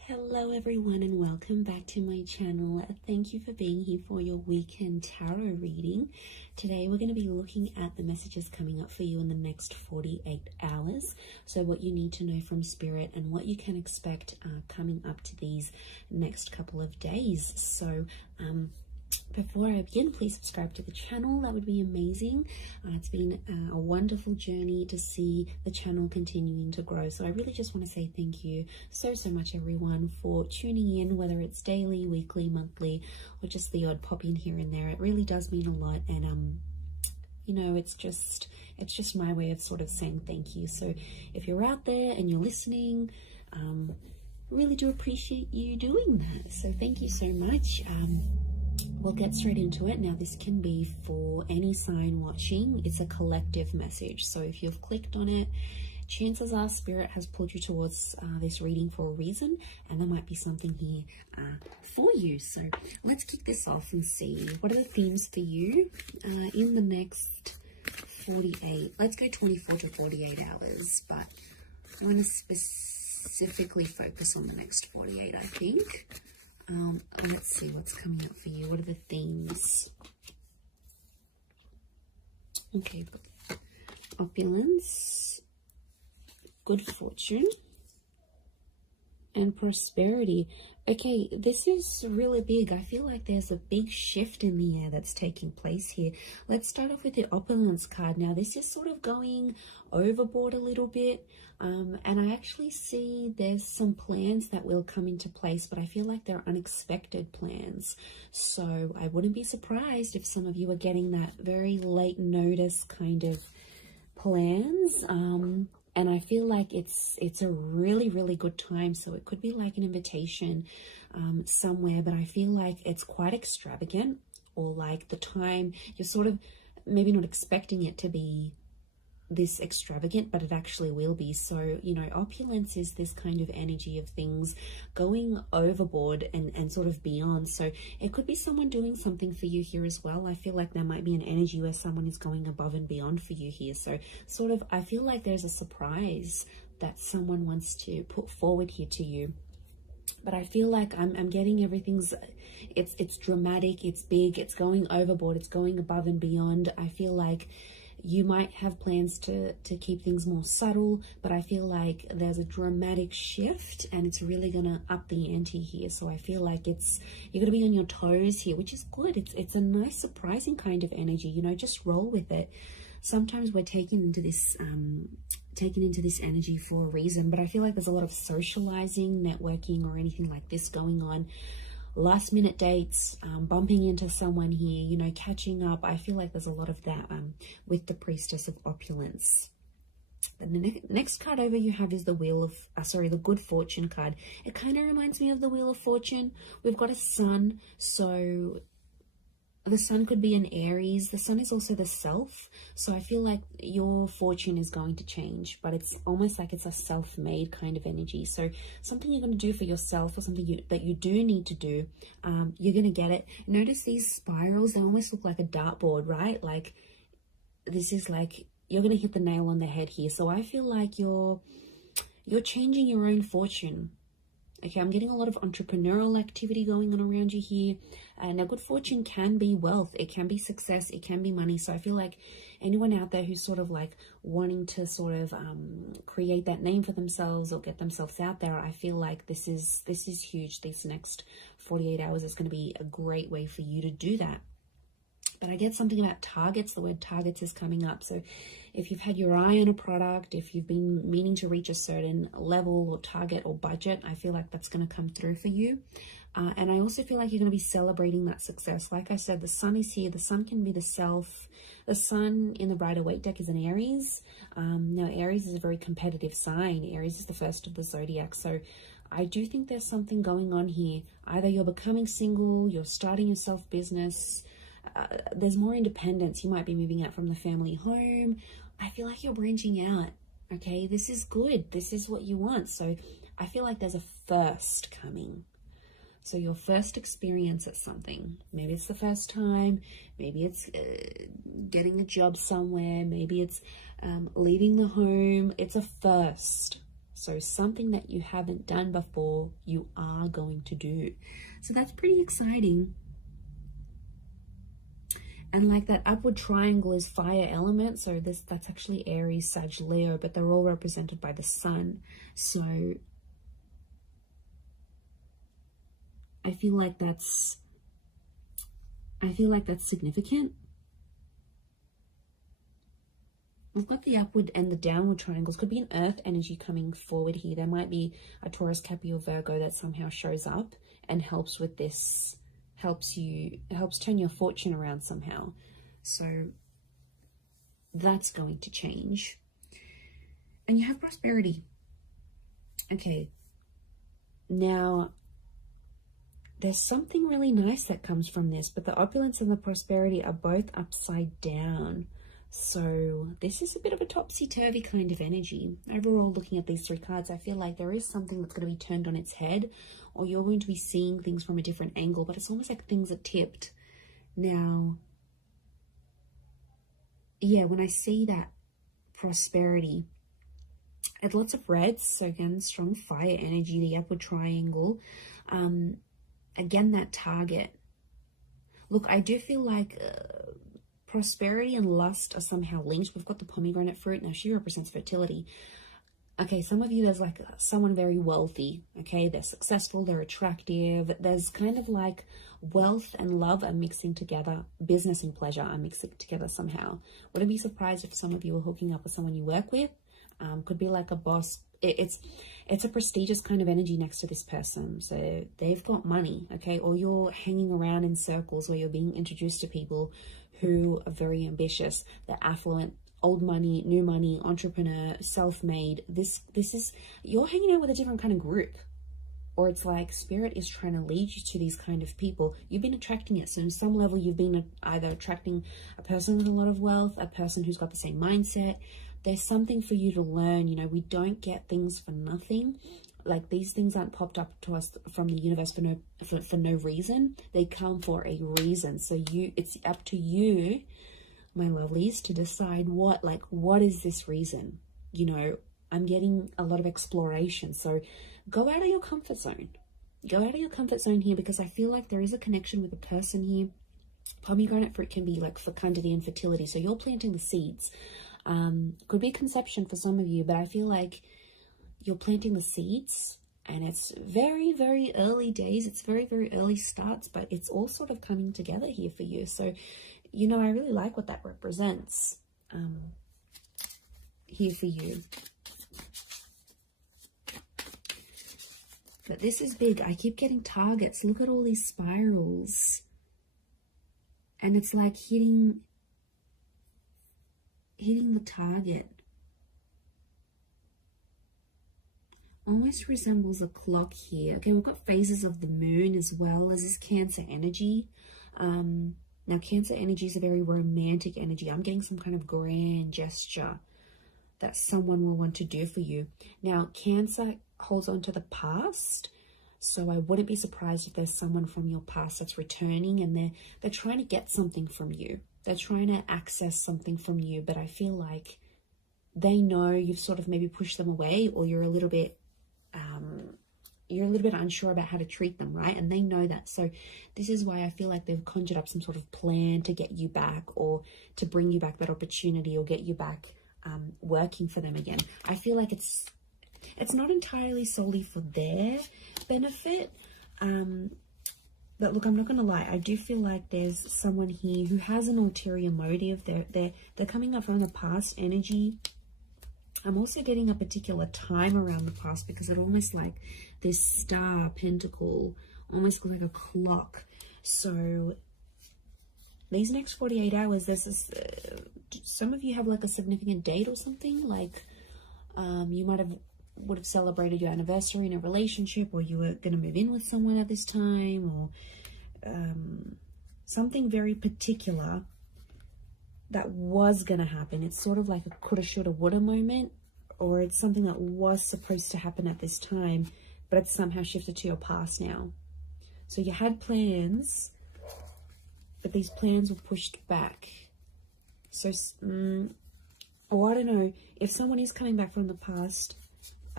Hello everyone and welcome back to my channel. Thank you for being here for your weekend tarot reading. Today we're going to be looking at the messages coming up for you in the next 48 hours. So what you need to know from Spirit and what you can expect coming up to these next couple of days. So before I begin, please subscribe to the channel. That would be amazing. It's been a wonderful journey to see the channel continuing to grow. So I really just want to say thank you so much, everyone, for tuning in, whether it's daily, weekly, monthly, or just the odd pop in here and there. It really does mean a lot. And you know, it's just my way of sort of saying thank you. So if you're out there and you're listening, really do appreciate you doing that. So thank you so much. We'll get straight into it. Now, this can be for any sign watching. It's a collective message. So if you've clicked on it, chances are Spirit has pulled you towards this reading for a reason, and there might be something here for you. So let's kick this off and see what are the themes for you in the next 48. Let's go 24 to 48 hours, but I want to specifically focus on the next 48, I think. Let's see what's coming up for you. What are the themes? Okay, opulence, good fortune, and prosperity. Okay, this is really big. I feel like there's a big shift in the air that's taking place here. Let's start off with the opulence card. Now, this is sort of going overboard a little bit. And I actually see there's some plans that will come into place, but I feel like they're unexpected plans. So I wouldn't be surprised if some of you are getting that very late notice kind of plans. And I feel like it's a really good time. So it could be like an invitation somewhere, but I feel like it's quite extravagant, or like the time you're sort of maybe not expecting it to be this extravagant, but it actually will be. So, you know, opulence is this kind of energy of things going overboard and sort of beyond. So it could be someone doing something for you here as well. I feel like there might be an energy where someone is going above and beyond for you here. So sort of, I feel like there's a surprise that someone wants to put forward here to you. But I feel like I'm getting everything's, it's dramatic, it's big, it's going overboard, it's going above and beyond. I feel like you might have plans to keep things more subtle, but I feel like there's a dramatic shift and it's really gonna up the ante here. So I feel like you're gonna be on your toes here, which is good. It's a nice, surprising kind of energy, you know, just roll with it. Sometimes we're taken into this energy for a reason, but I feel like there's a lot of socializing, networking, or anything like this going on. Last minute dates, bumping into someone here, you know, catching up. I feel like there's a lot of that with the Priestess of Opulence. And the next card over you have is the Wheel of, the Good Fortune card. It kind of reminds me of the Wheel of Fortune. We've got a sun, so the sun could be an Aries. The sun is also the self. So I feel like your fortune is going to change, but it's almost like it's a self-made kind of energy. So something you're going to do for yourself, or something that you do need to do, you're going to get it. Notice these spirals, they almost look like a dartboard, right? Like this is like, you're going to hit the nail on the head here. So I feel like you're changing your own fortune. Okay, I'm getting a lot of entrepreneurial activity going on around you here. Now, good fortune can be wealth. It can be success. It can be money. So I feel like anyone out there who's sort of like wanting to sort of create that name for themselves or get themselves out there, I feel like this is huge. These next 48 hours is going to be a great way for you to do that. But I get something about targets. The word targets is coming up. So if you've had your eye on a product, if you've been meaning to reach a certain level or target or budget, I feel like that's going to come through for you. And I also feel like you're going to be celebrating that success. Like I said, the sun is here. The sun can be the self. The sun in the Rider-Waite deck is an Aries. Now, Aries is a very competitive sign. Aries is the first of the zodiac. So I do think there's something going on here. Either you're becoming single, you're starting your self-business, there's more independence. You might be moving out from the family home. I feel like you're branching out. Okay, this is good. This is what you want. So I feel like there's a first coming. So your first experience at something. Maybe it's the first time. Maybe it's getting a job somewhere. Maybe it's leaving the home. It's a first. So something that you haven't done before, you are going to do. So that's pretty exciting. And like that upward triangle is fire element. So that's actually Aries, Sag, Leo, but they're all represented by the sun. So I feel like that's significant. We've got the upward and the downward triangles. Could be an earth energy coming forward here. There might be a Taurus, Capricorn, Virgo that somehow shows up and helps with this, helps turn your fortune around somehow. So that's going to change. And you have prosperity. Okay. Now, there's something really nice that comes from this, but the opulence and the prosperity are both upside down. So this is a bit of a topsy-turvy kind of energy. Overall, looking at these three cards, I feel like there is something that's going to be turned on its head, or you're going to be seeing things from a different angle, but it's almost like things are tipped. Now, yeah, when I see that prosperity, it's lots of reds. So again, strong fire energy, the upward triangle. Again, that target. Look, I do feel like prosperity and lust are somehow linked. We've got the pomegranate fruit. Now, she represents fertility. Okay, some of you, there's like someone very wealthy. Okay, they're successful, they're attractive. There's kind of like wealth and love are mixing together. Business and pleasure are mixing together somehow. Wouldn't be surprised if some of you are hooking up with someone you work with. Could be like a boss. It's a prestigious kind of energy next to this person. So they've got money, okay? Or you're hanging around in circles where you're being introduced to people who are very ambitious. They're affluent, old money, new money, entrepreneur, self-made. This is, you're hanging out with a different kind of group. Or it's like spirit is trying to lead you to these kind of people. You've been attracting it. So on some level, you've been either attracting a person with a lot of wealth, a person who's got the same mindset. There's something for you to learn. You know, we don't get things for nothing. Like, these things aren't popped up to us from the universe for no reason. They come for a reason. So it's up to you, my lovelies, to decide what is this reason? You know, I'm getting a lot of exploration. So go out of your comfort zone. Go out of your comfort zone here, because I feel like there is a connection with a person here. Pomegranate fruit can be like fecundity and fertility. So you're planting the seeds. Could be conception for some of you, but I feel like you're planting the seeds, and it's very, very early days. It's very, very early starts, but it's all sort of coming together here for you. So, you know, I really like what that represents here for you. But this is big. I keep getting targets. Look at all these spirals. And it's like hitting the target. Almost resembles a clock here. Okay, we've got phases of the moon as well as this Cancer energy. Now, Cancer energy is a very romantic energy. I'm getting some kind of grand gesture that someone will want to do for you. Now, Cancer holds on to the past. So I wouldn't be surprised if there's someone from your past that's returning, and they're trying to get something from you. They're trying to access something from you, but I feel like they know you've sort of maybe pushed them away, or you're a little bit unsure about how to treat them, right? And they know that. So this is why I feel like they've conjured up some sort of plan to get you back, or to bring you back that opportunity, or get you back working for them again. I feel like it's not entirely solely for their benefit. But look, I'm not going to lie. I do feel like there's someone here who has an ulterior motive. They're coming up from the past energy. I'm also getting a particular time around the past, because it almost like this star pentacle, almost like a clock. So these next 48 hours, there's this, some of you have like a significant date or something. Like you would have celebrated your anniversary in a relationship, or you were going to move in with someone at this time, or something very particular that was going to happen. It's sort of like a coulda, shoulda, woulda moment, or it's something that was supposed to happen at this time, but it's somehow shifted to your past now. So you had plans, but these plans were pushed back. So, I don't know, if someone is coming back from the past,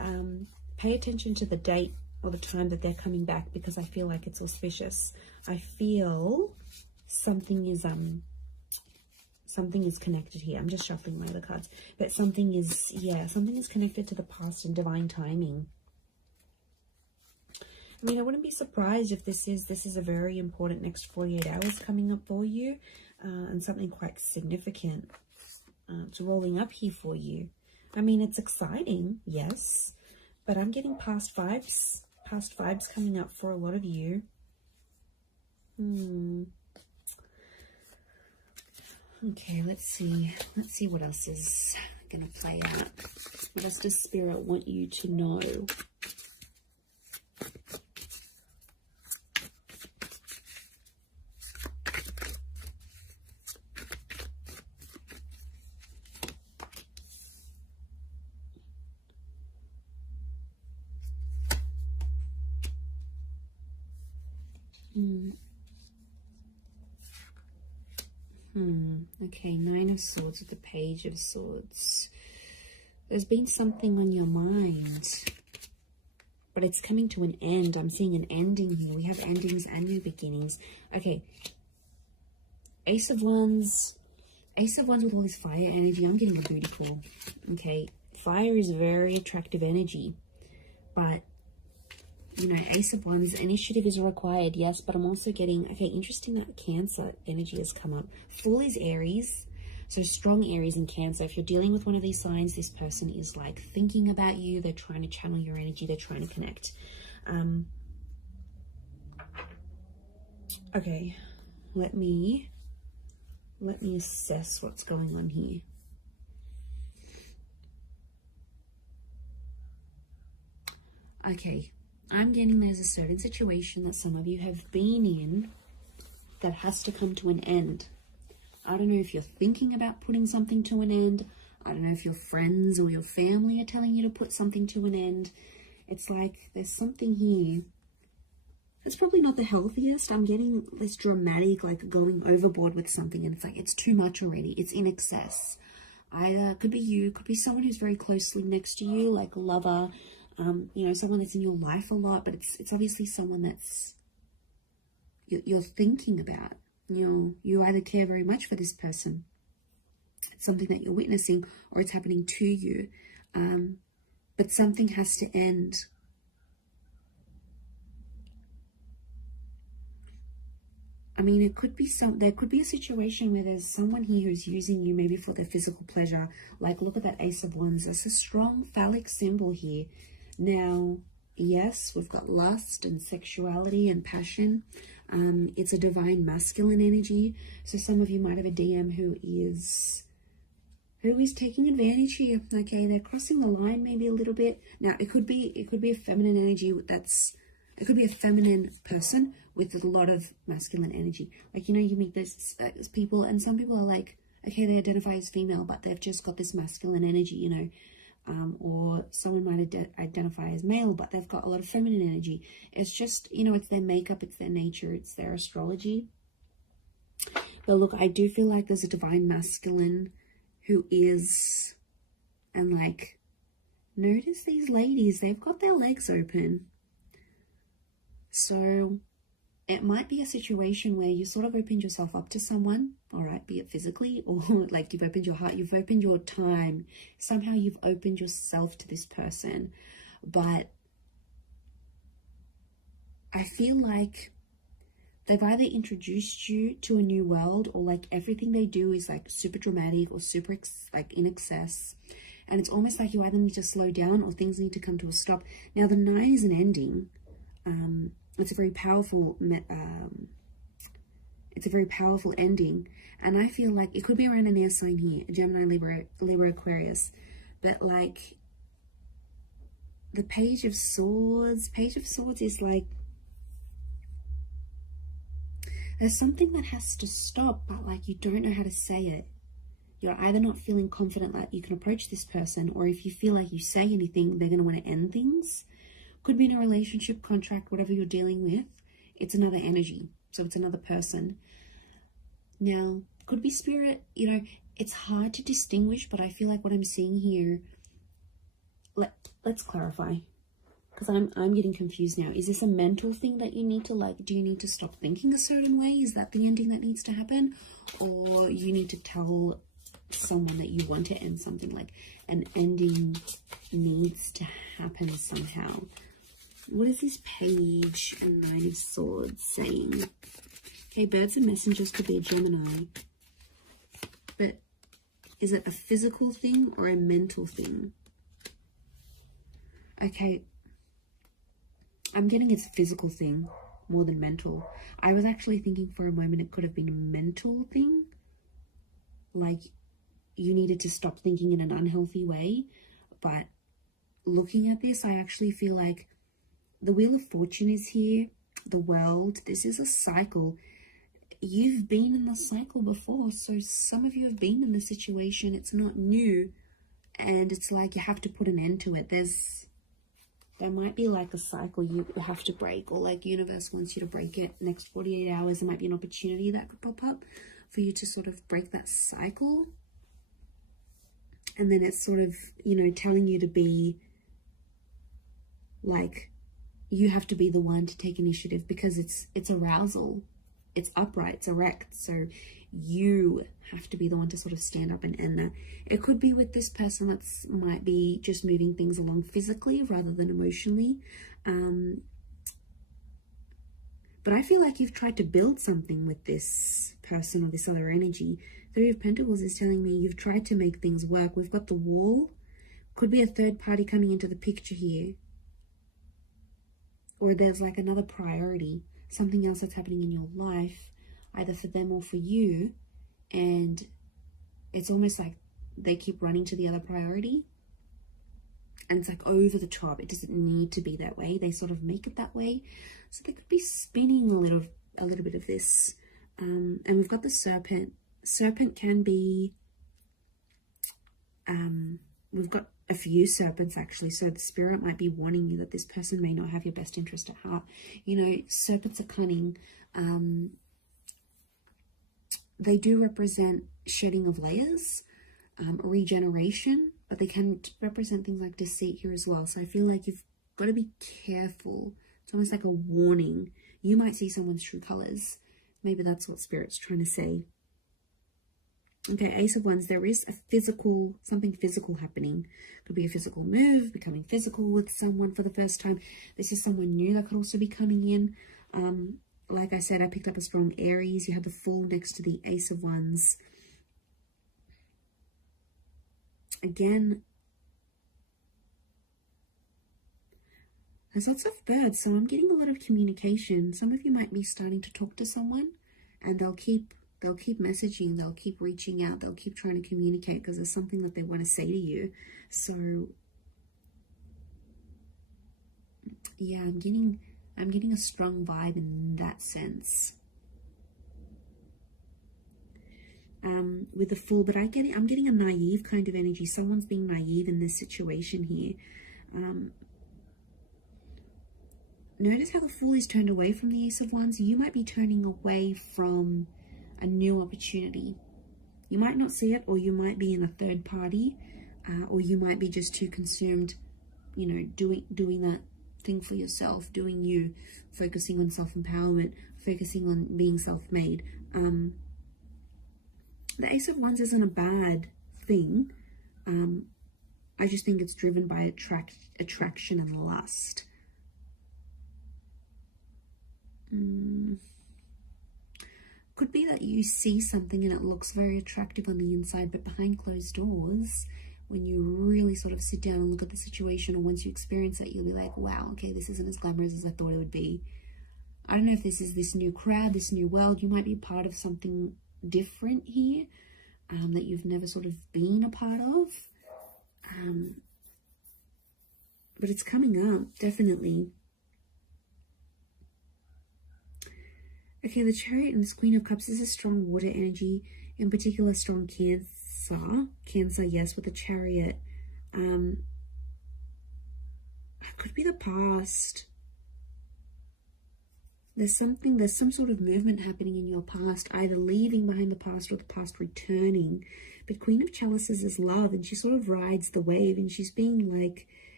Pay attention to the date or the time that they're coming back, because I feel like it's auspicious. I feel something is connected here. I'm just shuffling my other cards, but something is, yeah, something is connected to the past and divine timing. I mean, I wouldn't be surprised if this is a very important next 48 hours coming up for you, and something quite significant it's rolling up here for you. I mean, it's exciting, yes, but I'm getting past vibes coming up for a lot of you. Okay, let's see what else is gonna play out. What else does Spirit want you to know? Okay, Nine of Swords with the Page of Swords. There's been something on your mind, but it's coming to an end. I'm seeing an ending here. We have endings and new beginnings. Okay, Ace of Wands with all this fire energy. I'm getting a booty call. Okay, fire is very attractive energy, but you know, Ace of Wands, initiative is required, yes, but I'm also getting, okay, interesting that Cancer energy has come up. Full is Aries, so strong Aries and Cancer. If you're dealing with one of these signs, this person is like thinking about you. They're trying to channel your energy. They're trying to connect. Okay, let me assess what's going on here. Okay. I'm getting there's a certain situation that some of you have been in that has to come to an end. I don't know if you're thinking about putting something to an end. I don't know if your friends or your family are telling you to put something to an end. It's like there's something here. It's probably not the healthiest. I'm getting this dramatic, like going overboard with something, and it's like it's too much already. It's in excess. Either could be you, could be someone who's very closely next to you, like a lover. You know, someone that's in your life a lot, but it's obviously someone that's you're thinking about. You either care very much for this person, it's something that you're witnessing, or it's happening to you, but something has to end. I mean, it could be there could be a situation where there's someone here who's using you maybe for their physical pleasure. Like, look at that Ace of Wands. There's a strong phallic symbol here. Now, yes, we've got lust and sexuality and passion. It's a divine masculine energy. So some of you might have a DM who is taking advantage here. Okay, they're crossing the line maybe a little bit. Now, it could be a feminine energy it could be a feminine person with a lot of masculine energy. Like, you know, you meet those people, and some people are like, okay, they identify as female, but they've just got this masculine energy, you know. Or someone might identify as male, but they've got a lot of feminine energy. It's just, you know, it's their makeup, it's their nature, it's their astrology. But look, I do feel like there's a divine masculine who is, and like, notice these ladies, they've got their legs open. So it might be a situation where you sort of opened yourself up to someone, all right, be it physically or like you've opened your heart, you've opened your time, somehow you've opened yourself to this person. But I feel like they've either introduced you to a new world, or like everything they do is like super dramatic or super like in excess. And it's almost like you either need to slow down or things need to come to a stop. Now, the 9 is an ending. It's a very powerful ending, and I feel like it could be around an air sign here, Gemini, Libra, Aquarius, but like the Page of Swords is like there's something that has to stop, but like you don't know how to say it. You're either not feeling confident that you can approach this person, or if you feel like you say anything, they're going to want to end things. Could be in a relationship, contract, whatever you're dealing with. It's another energy. So it's another person. Now, could be spirit. You know, it's hard to distinguish, but I feel like what I'm seeing here, let's clarify, because I'm getting confused now. Is this a mental thing that you need to, like, do you need to stop thinking a certain way? Is that the ending that needs to happen? Or you need to tell someone that you want to end something, like an ending needs to happen somehow? What is this Page and Nine of Swords saying? Okay, birds and messengers could be a Gemini. But is it a physical thing or a mental thing? Okay, I'm getting it's a physical thing more than mental. I was actually thinking for a moment it could have been a mental thing. Like you needed to stop thinking in an unhealthy way. But looking at this, I actually feel like the Wheel of Fortune is here. The World. This is a cycle. You've been in the cycle before. So some of you have been in the situation. It's not new. And it's like you have to put an end to it. There might be like a cycle you have to break, or like universe wants you to break it. Next 48 hours, there might be an opportunity that could pop up for you to sort of break that cycle. And then it's sort of, you know, telling you to be like, you have to be the one to take initiative, because it's arousal, it's upright, it's erect. So you have to be the one to sort of stand up and end that. It could be with this person that's might be just moving things along physically rather than emotionally. But I feel like you've tried to build something with this person or this other energy. Three of Pentacles is telling me you've tried to make things work. We've got the Wall. Could be a third party coming into the picture here. Or there's like another priority, something else that's happening in your life, either for them or for you. And it's almost like they keep running to the other priority. And it's like over the top. It doesn't need to be that way. They sort of make it that way. So they could be spinning a little bit of this. And we've got the Serpent. Serpent can be, we've got a few serpents actually, so the spirit might be warning you that this person may not have your best interest at heart. You know, serpents are cunning. They do represent shedding of layers, regeneration, but they can represent things like deceit here as well. So I feel like you've got to be careful. It's almost like a warning. You might see someone's true colors. Maybe that's what spirit's trying to say. Okay, Ace of Wands, there is a physical, something physical happening. Could be a physical move, becoming physical with someone for the first time. This is someone new that could also be coming in. Like I said, I picked up a strong Aries. You have the Fool next to the Ace of Wands. Again, there's lots of birds, so I'm getting a lot of communication. Some of you might be starting to talk to someone, and they'll keep messaging, they'll keep reaching out, they'll keep trying to communicate because there's something that they want to say to you. So yeah, I'm getting a strong vibe in that sense. With the Fool, but I'm getting a naive kind of energy. Someone's being naive in this situation here. Notice how the Fool is turned away from the Ace of Wands. You might be turning away from a new opportunity. You might not see it, or you might be in a third party, or you might be just too consumed, you know, doing that thing for yourself, doing you, focusing on self-empowerment, focusing on being self-made. The Ace of Wands isn't a bad thing. I just think it's driven by attraction and lust. Could be that you see something and it looks very attractive on the inside, but behind closed doors, when you really sort of sit down and look at the situation, or once you experience it, you'll be like, wow, okay, this isn't as glamorous as I thought it would be. I don't know if this is this new crowd, this new world. You might be part of something different here, that you've never sort of been a part of. But it's coming up, definitely. Okay, the Chariot and this Queen of Cups is a strong water energy, in particular strong Cancer. Cancer, yes, with the Chariot. It could be the past. There's some sort of movement happening in your past, either leaving behind the past or the past returning. But Queen of Chalices is love, and she sort of rides the wave, and she's being like,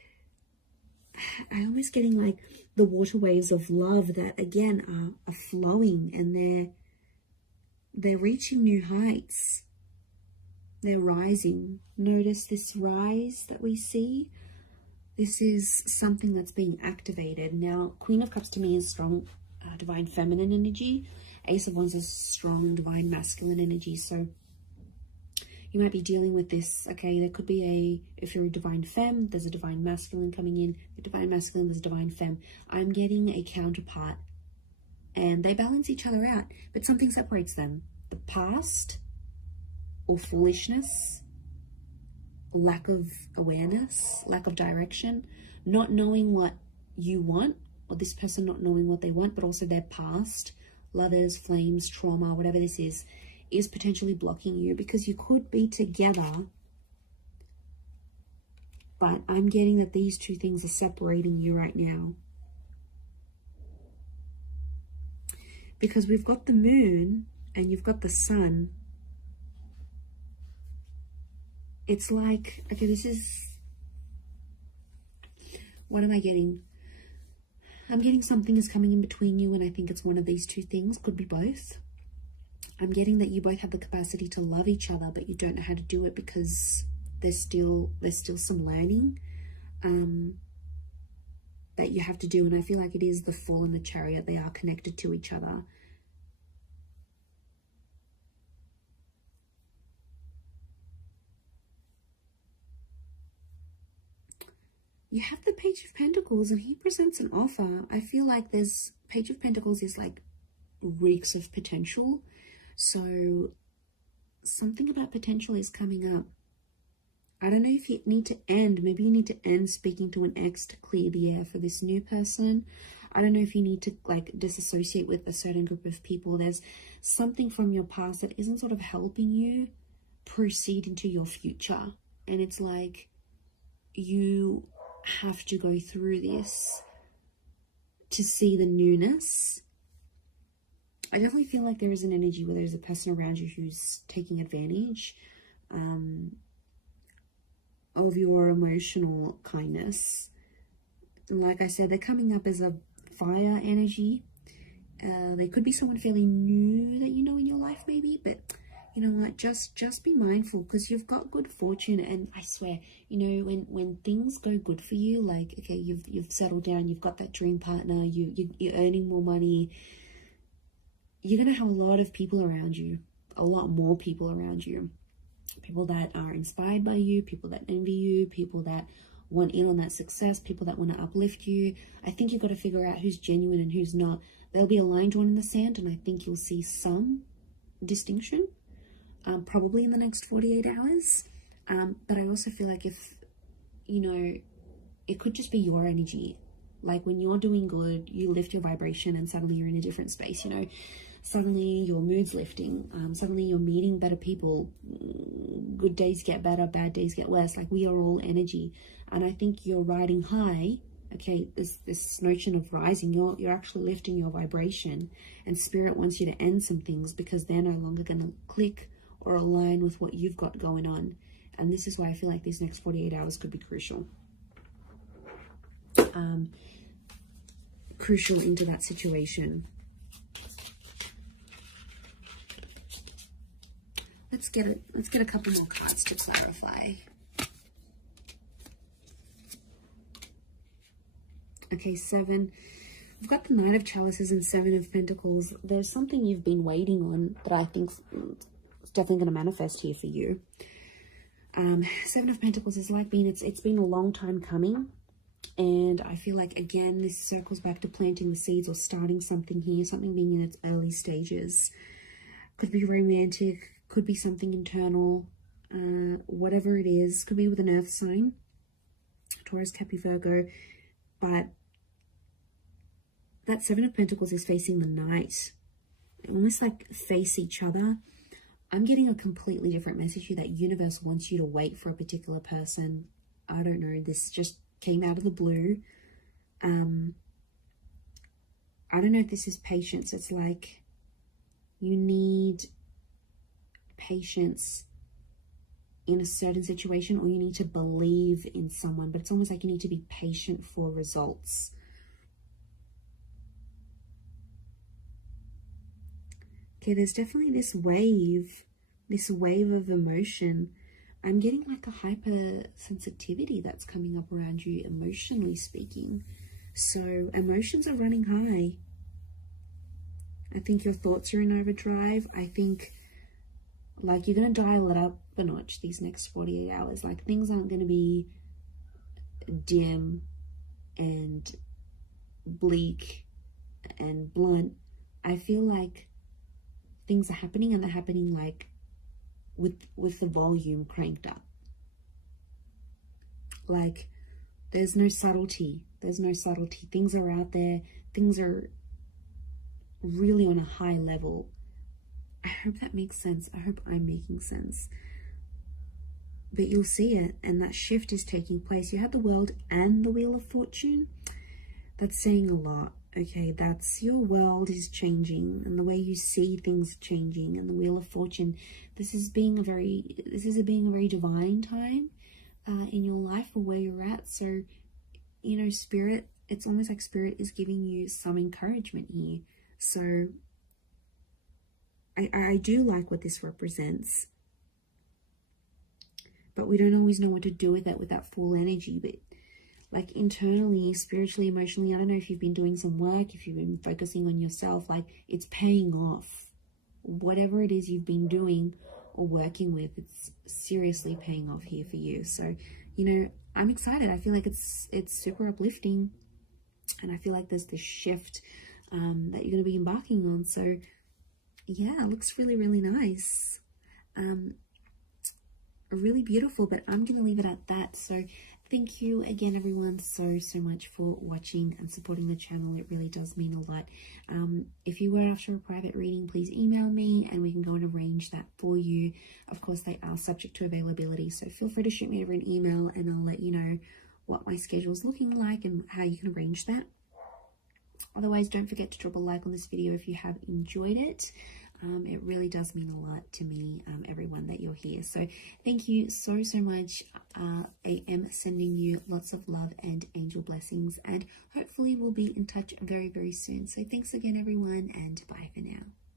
I'm almost getting like the water waves of love that again are flowing, and they're reaching new heights. They're rising. Notice this rise that we see. This is something that's being activated. Now, Queen of Cups to me is strong divine feminine energy. Ace of Wands is strong divine masculine energy. So you might be dealing with this, okay? There could be if you're a divine femme, there's a divine masculine coming in. A divine masculine, there's a divine femme. I'm getting a counterpart, and they balance each other out, but something separates them. The past, or foolishness, lack of awareness, lack of direction, not knowing what you want, or this person not knowing what they want, but also their past, lovers, flames, trauma, whatever this is potentially blocking you, because you could be together, but I'm getting that these two things are separating you right now. Because we've got the moon and you've got the sun. It's like, okay, this is, what am I getting? I'm getting something is coming in between you, and I think it's one of these two things, could be both. I'm getting that you both have the capacity to love each other, but you don't know how to do it because there's still some learning that you have to do. And I feel like it is the Fool and the Chariot. They are connected to each other. You have the Page of Pentacles, and he presents an offer. I feel like there's Page of Pentacles is like reeks of potential. So something about potential is coming up. I don't know if you need to end. Maybe you need to end speaking to an ex to clear the air for this new person. I don't know if you need to like disassociate with a certain group of people. There's something from your past that isn't sort of helping you proceed into your future. And it's like you have to go through this to see the newness. I definitely feel like there is an energy where there's a person around you who's taking advantage of your emotional kindness. And like I said, they're coming up as a fire energy. They could be someone fairly new that you know in your life maybe, but you know what, just be mindful, because you've got good fortune. And I swear, you know, when things go good for you, like, okay, you've settled down, you've got that dream partner, you're earning more money, you're going to have a lot of people around you, a lot more people around you, people that are inspired by you, people that envy you, people that want in on that success, people that want to uplift you. I think you've got to figure out who's genuine and who's not. There'll be a line drawn in the sand, and I think you'll see some distinction, probably in the next 48 hours. But I also feel like if, you know, it could just be your energy. Like when you're doing good, you lift your vibration and suddenly you're in a different space, you know. Suddenly your mood's lifting. Suddenly you're meeting better people. Good days get better, bad days get worse. Like we are all energy. And I think you're riding high. Okay, this notion of rising, you're actually lifting your vibration. And Spirit wants you to end some things because they're no longer going to click or align with what you've got going on. And this is why I feel like these next 48 hours could be crucial. Crucial into that situation. Let's get a couple more cards to clarify. Okay, 7. We've got the Knight of Chalices and 7 of Pentacles. There's something you've been waiting on that I think is definitely going to manifest here for you. 7 of Pentacles is like it's been a long time coming. And I feel like, again, this circles back to planting the seeds or starting something here, something being in its early stages. Could be romantic, could be something internal, whatever it is. Could be with an earth sign, Taurus, Capricorn, Virgo. But that 7 of Pentacles is facing the Knight. They almost like face each other. I'm getting a completely different message here, that universe wants you to wait for a particular person. I don't know, this just came out of the blue. I don't know if this is patience. It's like you need patience in a certain situation, or you need to believe in someone, but it's almost like you need to be patient for results. Okay, there's definitely this wave of emotion. I'm getting like a hypersensitivity that's coming up around you, emotionally speaking. So emotions are running high. I think your thoughts are in overdrive. I think like you're going to dial it up a notch these next 48 hours. Like things aren't going to be dim and bleak and blunt. I feel like things are happening, and they're happening like with the volume cranked up. Like there's no subtlety. Things are out there. Things are really on a high level. I hope that makes sense. I hope I'm making sense. But you'll see it, and that shift is taking place. You have the World and the Wheel of Fortune. That's saying a lot. Okay, that's your world is changing, and the way you see things changing. And the Wheel of Fortune, this is being a very divine time in your life, or where you're at. So, you know, Spirit, it's almost like Spirit is giving you some encouragement here. So I do like what this represents, but we don't always know what to do with that full energy. But like internally, spiritually, emotionally, I don't know if you've been doing some work, if you've been focusing on yourself, like it's paying off. Whatever it is you've been doing or working with, it's seriously paying off here for you. So, you know, I'm excited. I feel like it's super uplifting, and I feel like there's this shift that you're going to be embarking on. So yeah, it looks really, really nice. Really beautiful, but I'm going to leave it at that. So thank you again, everyone, so much for watching and supporting the channel. It really does mean a lot. If you were after a private reading, please email me and we can go and arrange that for you. Of course, they are subject to availability, so feel free to shoot me over an email and I'll let you know what my schedule is looking like and how you can arrange that. Otherwise, don't forget to drop a like on this video if you have enjoyed it. It really does mean a lot to me, everyone, that you're here. So thank you so much. I am sending you lots of love and angel blessings, and hopefully we'll be in touch very, very soon. So thanks again, everyone, and bye for now.